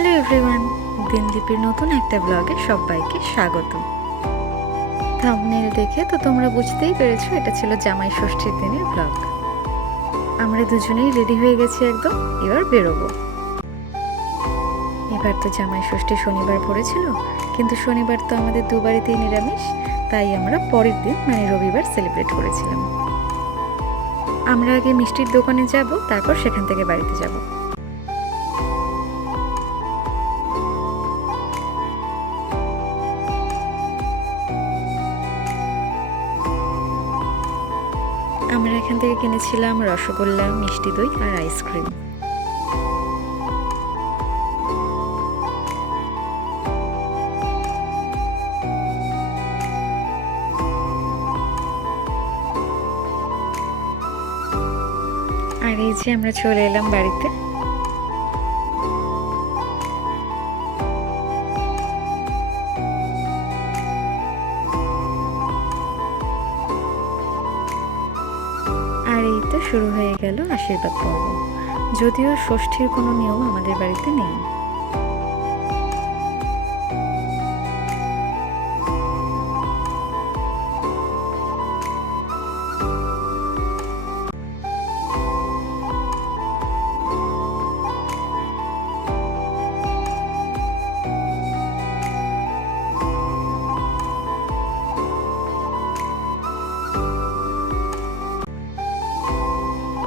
Hello everyone, দিনলিপির নতুন একটা ব্লগে সবাইকে স্বাগত। থাম্বনেল দেখে তো তোমরা বুঝতেই পেরেছো এটা ছিল জামাই ষষ্ঠীর দিনের ব্লগ। আমরা দুজনেই রেডি হয়ে গেছি একদম, এবার বেরোবো। এবার তো জামাই ষষ্ঠী শনিবার পড়েছিল, কিন্তু শনিবার তো আমাদের দুবারিতেই নিরামিষ, তাই আমরা পরের দিন মানে রবিবার সেলিব্রেট করেছিলাম। আমরা আগে মিষ্টির দোকানে যাব, তারপর সেখান থেকে বাড়িতে যাব। আমরা এখান থেকে কিনেছিলাম রসগোল্লা, মিষ্টি দই আর আইসক্রিম। আর এই যে আমরা চলে এলাম বাড়িতে। আর এই তো শুরু হয়ে গেল আশীর্বাদ পর্ব। যদিও ষষ্ঠীর কোনো নিয়ম আমাদের বাড়িতে নেই।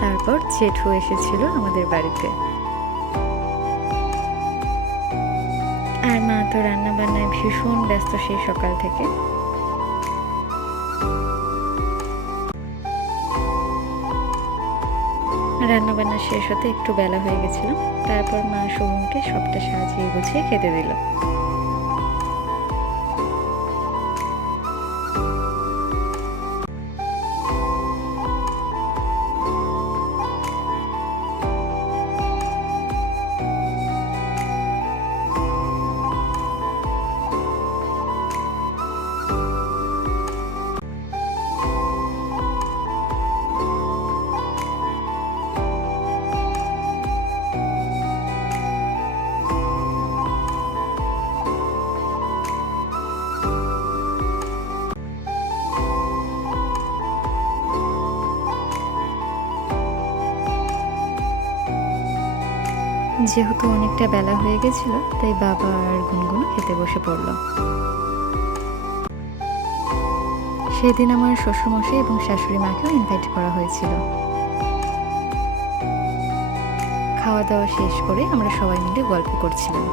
তারপর জেঠু এসেছিল আমাদের বাড়িতে, আর মা তো রান্না বান্নায় ভীষণ ব্যস্ত সেই সকাল থেকে। রান্না বান্না শেষ হতে একটু বেলা হয়ে গেছিল, তারপর মা সোহমকে সবটা সাজিয়ে গুছিয়ে খেতে দিল। যেহেতু অনেকটা বেলা হয়ে গেছিল, তাই বাবা আর গুনগুনও খেতে বসে পড়ল। সেদিন আমার শ্বশুরমশাই এবং শাশুড়ি মাকেও ইনভাইট করা হয়েছিল। খাওয়া দাওয়া শেষ করে আমরা সবাই মিলে গল্প করছিলাম।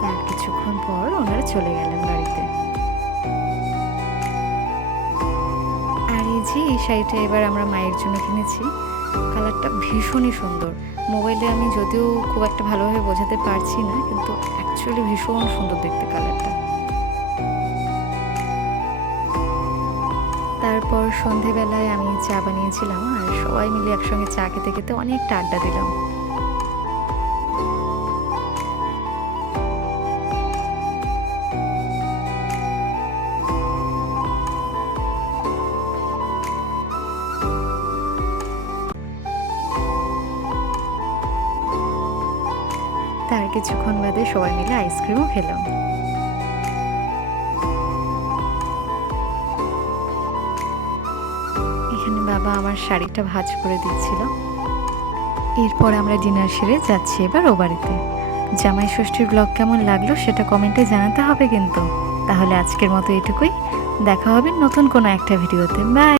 তার কিছুক্ষণ পর ওনারা চলে গেলেন বাড়িতে। আর এই যে এই শাড়িটা এবার আমরা মায়ের জন্য কিনেছি। কালারটা ভীষণই সুন্দর। মোবাইলে আমি যদিও খুব একটা ভালোভাবে বোঝাতে পারছি না, কিন্তু অ্যাকচুয়ালি ভীষণ সুন্দর দেখতে কালারটা। তারপর সন্ধেবেলায় আমি চা বানিয়েছিলাম, আর সবাই মিলে একসঙ্গে চা খেতে খেতে অনেকটা আড্ডা দিলাম। তার কিছুক্ষণ বাদে সবাই মিলে আইসক্রিমও খেলাম। এখানে বাবা আমার শাড়িটা ভাঁজ করে দিচ্ছিল। এরপর আমরা ডিনার সেরে যাচ্ছি এবার ও বাড়িতে। জামাই ষষ্ঠীর ব্লগ কেমন লাগলো সেটা কমেন্টে জানাতে হবে কিন্তু। তাহলে আজকের মতো এটুকুই, দেখা হবে নতুন কোনো একটা ভিডিওতে। বাই।